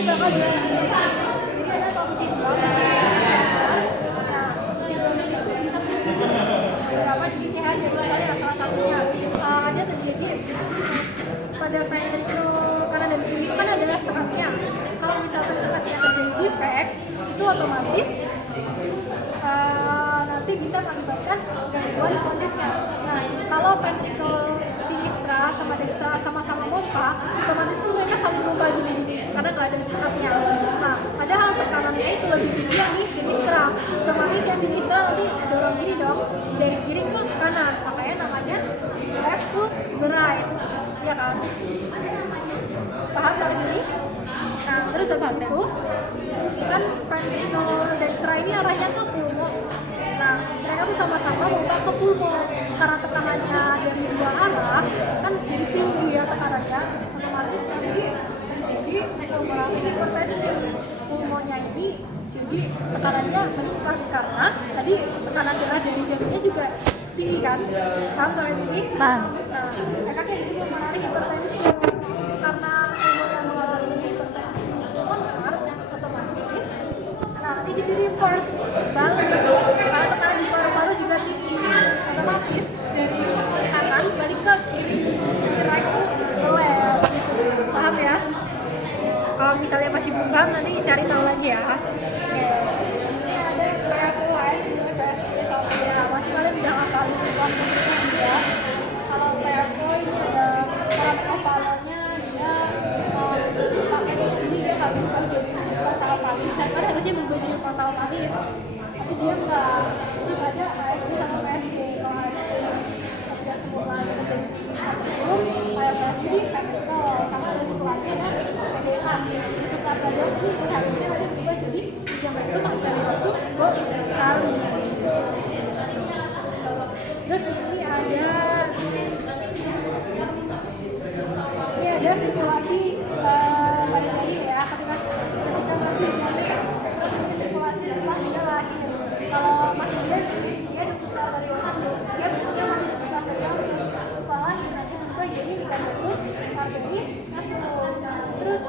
aku bakal jelasin. Jadi ada suatu sindrom. Nah, sindrom itu bisa terjadi beberapa jenis sehat dan misalnya salah satunya ada terjadi pada ventricle kanan dan kiri kan adalah sekatnya. Kalau misalkan sekatnya terjadi defect itu otomatis nanti bisa mengakibatkan gangguan selanjutnya. Nah, kalau ventricle sinistra sama dextra sama-sama pompa, otomatis kan mereka saling pompa gini-gini karena nggak ada sekatnya. Nah, padahal tekanannya itu lebih tinggi yang di sinistra. Otomatis yang sinistra nanti dorong gini dong dari kiri ke kanan, makanya namanya left to the right, ya kan? Paham sampai sini? Nah, terus habis itu kan ventricle dextra ini arahnya ke pulmo. Nah, mereka tuh sama-sama pompa ke pulmo karena tekanannya dari dua arah kan jadi tinggi ya tekanannya, otomatis nanti terjadi pulmonary hypertension. Pulmonya ini jadi tekanannya meningkat karena tadi tekanan darah dari jantungnya juga tinggi kan? Paham sampai sini? Paham. Nah, efeknya jadi pulmonary hypertension karena pulmonnya mengalami hipertensi pulmoner otomatis. Nah, nanti di reverse balik karena tekanan di paru-paru juga tinggi, otomatis dari kanan balik ke kiri, dari right to left gitu. Paham ya? Kalau misalnya masih belum paham nanti cari tahu lagi ya. Ini ada PFOS, ini PSG sampai ya masih kalian udah ngafalin kontennya juga. Kalau PFO ini ada ovalnya dia pakai ini dia nggak berubah jadi vasovalis, dan kan harusnya berubah jadi vasovalis, tapi dia nggak. Terus ada ASD sama PSG. Kalau ASD tidak semula jadi itu kayak PSG di ventricle sama ada sirkulasi yang PDA. Terus ada dosis harusnya nanti berubah jadi jam itu makin masuk kali. Terus ini ada sirkulasi pada janin ya, ketika masih janin. Terus ini sirkulasi setelah dia lahir. Kalau masih janin dia besar dari osis, dia bentuknya masih besar dari osis. Setelah lahir nanti berubah jadi bentuk arteri nasum. Terus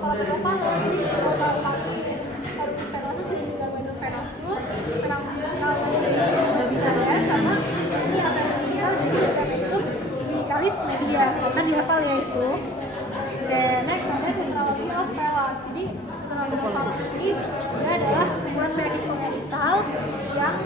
kalau penumpang ini vasovalis, harus venosus ini juga bentuk venosum, nggak bisa ya sama ini akan meninggal jadi bentuk ubicularis media karena dihafal ya itu. Dan next ada tetralogy of Fallot. Jadi tetralogy of Fallot ini dia adalah kumpulan penyakit kongenital yang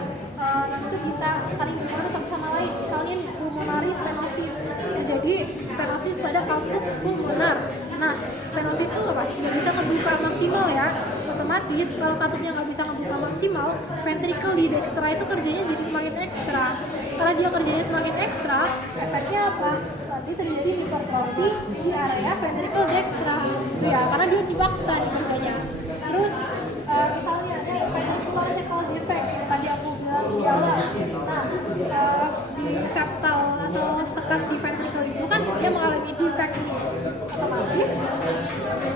nanti itu bisa saling berpengaruh satu sama lain. Misalnya pulmonary stenosis, terjadi stenosis pada katup pulmoner. Nah, stenosis itu apa? Nggak bisa ngebuka maksimal ya. Otomatis kalau katupnya nggak bisa ngebuka maksimal, ventricle di dextra itu kerjanya jadi semakin ekstra. Karena dia kerjanya semakin ekstra, efeknya apa? Nanti terjadi hipertrofi di area ventricle dextra, gitu ya. Karena dia dipaksa nih kerjanya. Terus misalnya ada ventricular septal defect yang tadi aku bilang di awal. Nah, di septal atau sekat di ventricle itu kan dia mengalami defect nih. Otomatis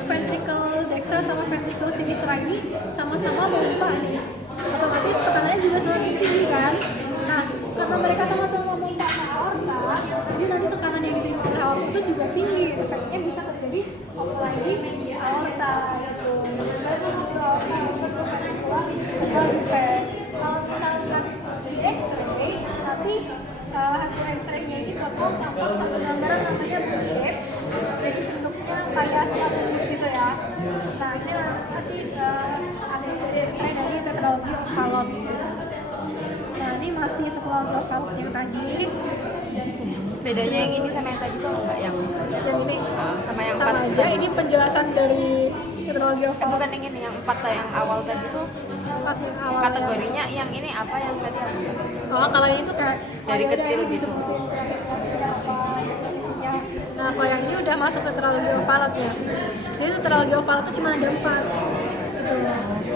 ventricle dextra sama ventricle sinistra ini sama-sama memompa nih. Otomatis tekanannya juga semakin tinggi kan. Nah, karena mereka sama-sama memompa ke aorta, jadi nanti tekanan yang diterima oleh aorta itu juga tinggi. Efeknya bisa terjadi overriding di aorta gitu. Kalau misalnya di X-ray, nanti hasil X-ray-nya ini bakal tampak satu gambaran namanya boot shape. Jadi bentuknya kayak satelit gitu ya. Nah, ini nanti hasil dari X-ray dari tetralogy of Fallot. Nah, ini masih tetralogy of Fallot yang tadi. Bedanya yang ini sama yang tadi tuh enggak yang ini sama yang sama 4 aja. Ini penjelasan dari tetralogy of Fallot. bukan yang ini yang 4 yang awal tadi tuh Yang awal kategorinya yang ini apa yang tadi apa? kalau yang itu kayak Dari udah kecil ini gitu. disebutin kayak apa isinya. Nah, kalau yang ini udah masuk ke tetralogy of Fallot ya. Jadi tetralogy of Fallot itu cuma ada 4 gitu.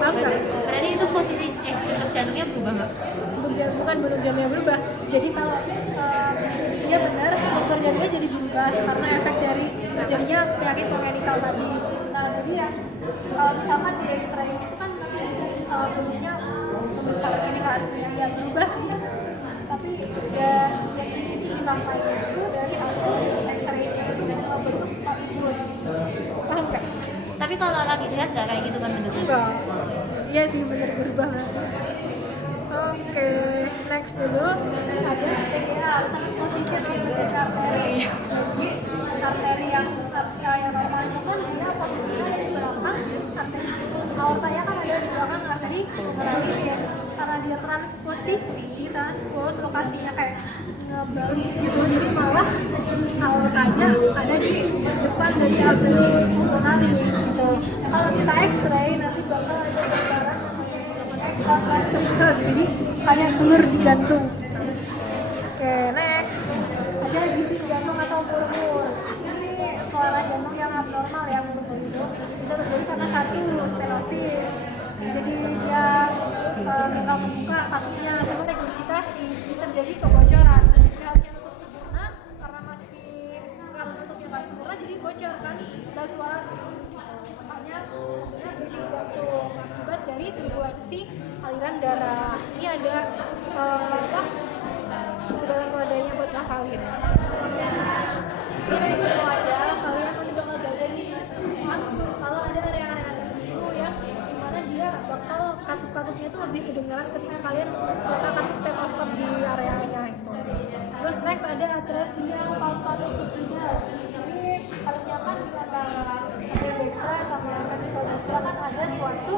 Paham nggak? Berarti itu posisi bentuk jantungnya berubah nggak? Bukan bentuk jantungnya berubah. Jadi kalau iya benar struktur jantungnya jadi berubah karena efek dari terjadinya penyakit kongenital tadi. Nah, jadi ya misalkan di X-ray itu kan nanti jadi bentuknya membesar ini kan ya berubah sih. Tapi dan yang di sini di bangkainya itu dari hasil X-ray-nya itu bentuk seperti itu. Paham nggak? Tapi Tapi kalau lagi sehat nggak kayak gitu kan bentuknya? Enggak. Iya sih bener berubah berarti. Oke, next dulu ada TGA, alternate position of the third artery. Jadi arteri yang normal itu kan dia posisinya ada di belakang, arteri aortanya kan ada di belakang arteri pulmonalis. Karena dia transpos lokasinya kayak ngebalik gitu, jadi malah aortanya ada di depan dari arteri pulmonalis gitu. Kalau kita X-ray nanti bakal ada gambaran kita plastic curve, jadi kayak telur digantung. Oke, next ada bisik jantung atau murmur. Ini suara jantung yang abnormal ya, murmur itu bisa terjadi karena satu stenosis, jadi dia tinggal membuka katupnya, sama regurgitasi, jadi terjadi kebocoran. Dia harusnya tutup sempurna, karena tutupnya nggak sempurna jadi bocor kan, ada suara makanya bisik jantung akibat dari turbulensi aliran darah. Ini ada jembatan keledainya buat ngafalin. Ini dari situ aja, kalian nanti bakal belajar di semua kalau ada area-area tertentu ya, dimana dia bakal katup-katupnya itu lebih kedengaran ketika kalian letakkan stetoskop di areanya itu. Terus next ada atresia valvulocuspida. Ini harusnya kan di antara atrial dextra sama ventricle dextra kan ada suatu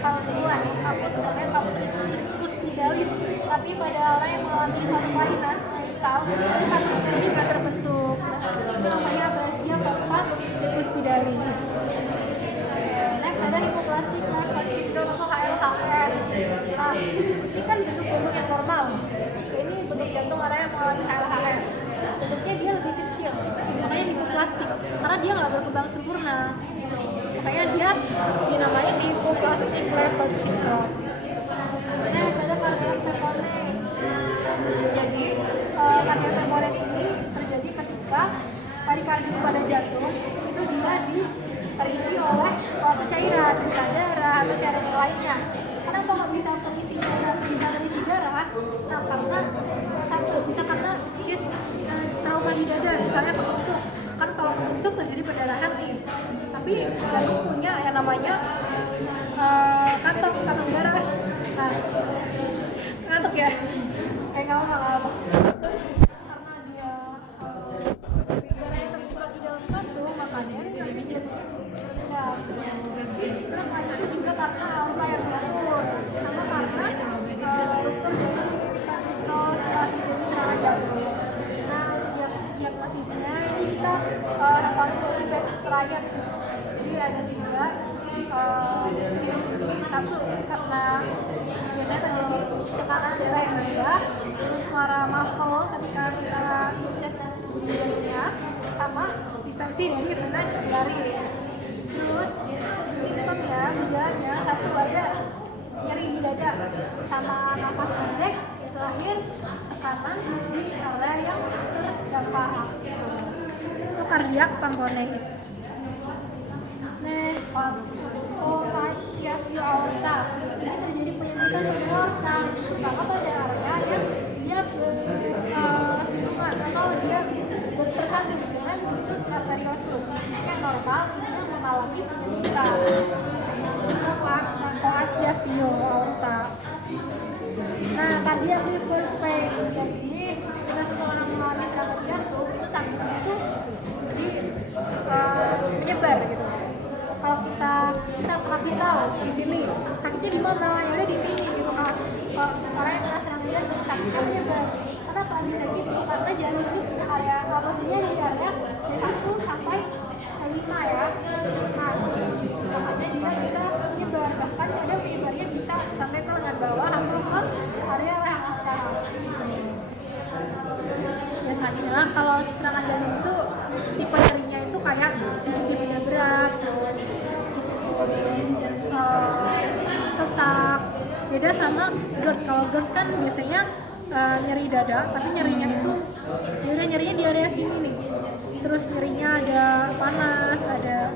valvula akut namanya valvulus cuspidalis, tapi pada orang yang mengalami suatu kelainan vital ini nggak terbentuk, namanya atresia valvulocuspidalis. Next ada hypoplastic left syndrome atau HLHS. Nah, ini kan bentuk jantung yang normal. Ini bentuk jantung orang yang mengalami HLHS. Bentuknya dia lebih kecil, makanya hypoplastic karena dia nggak berkembang sempurna. Makanya dia dinamain hypoplastic left syndrome. Next ada cardiac tamponade. Jadi cardiac tamponade ini terjadi ketika perikardium pada jantung itu dia terisi oleh suatu cairan, bisa darah atau cairan yang lainnya. Kenapa nggak bisa terisi darah? Nah, karena satu bisa karena trauma di dada, misalnya ketusuk. Kan kalau ketusuk terjadi perdarahan nih. Tapi jantung punya yang namanya kantong darah. Nah, ngantuk ya? Nggak apa-apa. Terus karena dia darah yang terjebak di dalam kantung, makanya nanti jantungnya rendah. Terus itu juga karena aorta yang turun, sama karena ruptur dari ventrikel setelah terjadi serangan jantung. Nah, untuk diagnosisnya ini kita hafalin dari Baxter-Ryan. Jadi ada 3 ciri-ciri. Satu, karena biasanya terjadi tekanan darah yang rendah, terus suara muffle ketika kita cek bunyi jantungnya, sama distensi dari vena jugularis. Terus simptomnya, gejalanya satu ada nyeri di dada sama nafas pendek, terakhir tekanan di area yang terdampak. Itu cardiac tamponade. Next, coarctation aorta. Ini terjadi penyempitan pada aorta, terutama pada area yang dia bersinggungan atau dia bersandung dengan ductus arteriosus. Yang normal dia mengalami penyempitan. Itu coarctation aorta. Nah, cardiac reverse pain. Jadi, jika seseorang mengalami serangan jantung, itu sakitnya itu menyebar gitu. Kalau kita bisa kena pisau di sini, sakitnya di mana? Ya udah di sini gitu kan. Orang yang kena serangan jantung sakitnya menyebar. Kenapa bisa gitu? Karena jantung itu punya area alosinya di area D1 sampai D5 ya. Nah, makanya dia bisa menyebar. Bahkan ada penyebarnya bisa sampai ke lengan bawah atau ke area leher atas. Biasanya kalau serangan jantung itu tipe nyerinya itu kayak titik-titiknya berat, terus sesak. Beda sama GERD. Kalau GERD kan biasanya nyeri dada, tapi nyerinya itu nyerinya di area sini nih. Terus nyerinya ada panas, ada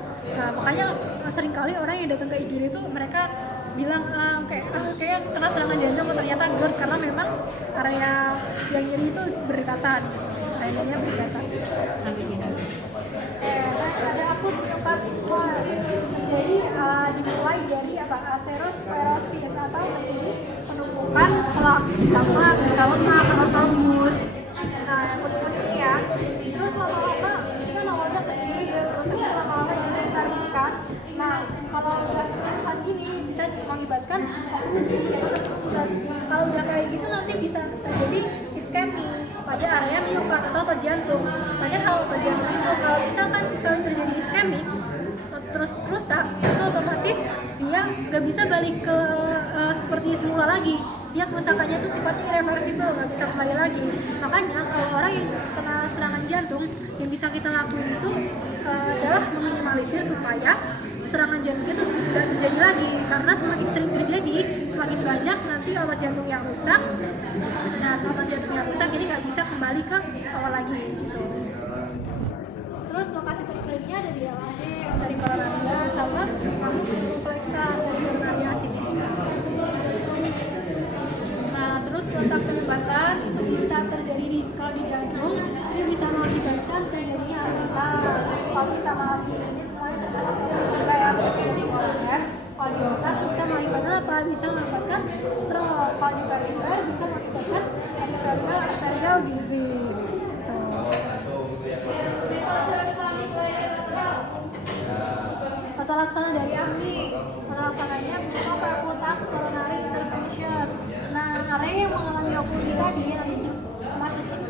makanya seringkali orang yang datang ke IGD itu mereka bilang kayak kena serangan jantung, ternyata GERD karena memang area yang nyeri itu berdekatan, akhirnya berdekatan. ada akut myokarditis. Jadi dimulai dari aterosklerosis atau terjadi penumpukan plak, bisa lemak atau trombus. Nah, yang kuning-kuning ini ya. Terus lama-lama ini kan awalnya kecil ya, terus lama-lama jadi besar gini kan. Nah, kalau udah besar gini bisa mengakibatkan oklusi atau tersumbat. Kalau udah kayak gitu nanti bisa terjadi iskemi pada area miokard atau otot jantung. Padahal otot jantung itu kalau misalkan sekali terjadi iskemi terus rusak, itu otomatis dia nggak bisa balik ke seperti semula lagi. Dia kerusakannya itu sifatnya irreversible, nggak bisa kembali lagi. Makanya kalau orang yang kena serangan jantung, yang bisa kita lakuin itu adalah meminimalisir supaya serangan jantung itu tidak terjadi lagi. Karena semakin sering terjadi, semakin banyak nanti otot jantung yang rusak, dan otot jantung yang rusak jadi nggak bisa kembali ke awal lagi gitu. Terus lokasi terselipnya ada di LAD, dari Koronada, sama Flexa dari Bulgaria Sinistra. Nah, terus letak penyumbatan itu bisa terjadi kalau di jantung, ini bisa mengakibatkan terjadinya AMETA. Kalau bisa mengakibatkan ini semuanya termasuk juga yang terjadi koroner. Kalau di otak bisa mengakibatkan apa? Bisa mengakibatkan stroke. Kalau di perifer bisa mengakibatkan peripheral arterial disease. Tata laksana dari AMI, tata laksananya berupa perkutak coronary intervention. Nah, area yang mengalami oklusi tadi nanti dimasukin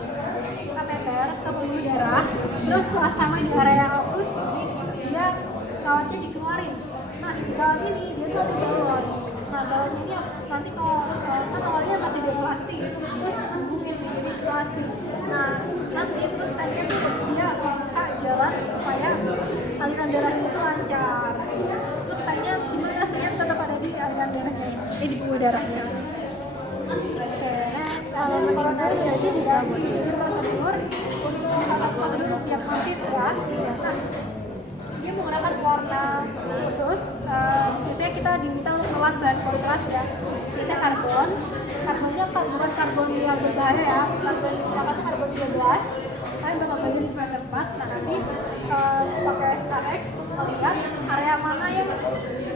kateter ke pembuluh darah, terus setelah sampai di area yang oklusi, dia kawatnya dikeluarin. Nah, di kawat ini dia tuh ada galon. Nah, galonnya ini nanti kalau kan awalnya masih deflasi, terus hubungin jadi deflasi. Nah, nanti terus tadinya tuh dia buka jalan supaya aliran darahnya itu lancar. Terus tanya gimana stenya tetap ada di aliran darahnya, di pembuluh darahnya. Next, kalau dari berarti bisa buat prosedur untuk salah satu prosedur diagnosis ya. Nah, dia menggunakan warna khusus. Biasanya kita diminta untuk menelan bahan kontras ya. Biasanya karbonnya bukan karbon yang berbahaya ya. Karbon yang digunakan itu karbon 13. Kalian bakal belajar di semester 4. Nah, nanti pakai SKX untuk melihat area mana yang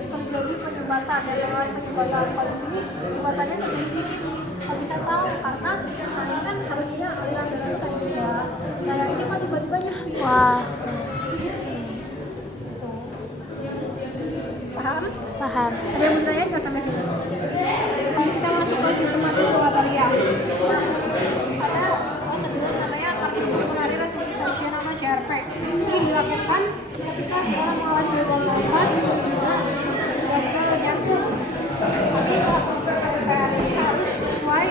terjadi penyumbatan dan mengalami penyumbatan. Kalau di sini sumbatannya terjadi di sini. Kalau bisa tahu karena ini kan harusnya aliran darah itu kayak gitu ya. Nah, yang ini kok tiba-tiba nyepi. Wah, paham. Ada yang mau ditanyain nggak sampai sini? Dan kita masuk ke sistem sirkulatoria. Nah, ada prosedur namanya cardiopulmonary resuscitation atau CRP. Ini dilakukan ketika orang mengalami gagal nafas dan juga gagal jantung. Tapi CRP ini harus sesuai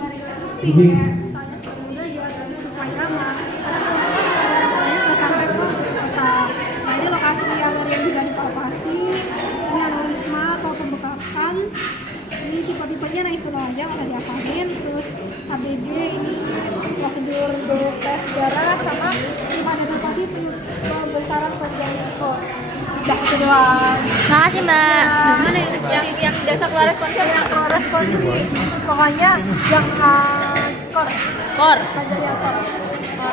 dari instruksi, kayak misalnya sebelumnya jangan harus sesuai nama. Karena kalau nggak sampai ke otak. Nah, ini lokasi arteri yang bisa dipalpasi. Ini aneurisma atau pembekakan. Ini tipe-tipenya nasional aja nggak diapain. Terus ABG ini prosedur tes darah sama hemodinamika pembesaran konjungtival. Udah itu doang. Makasih Mbak. Mana yang dasar keluar responsif yang keluar responsif. Pokoknya yang core. Kor. Belajar yang core.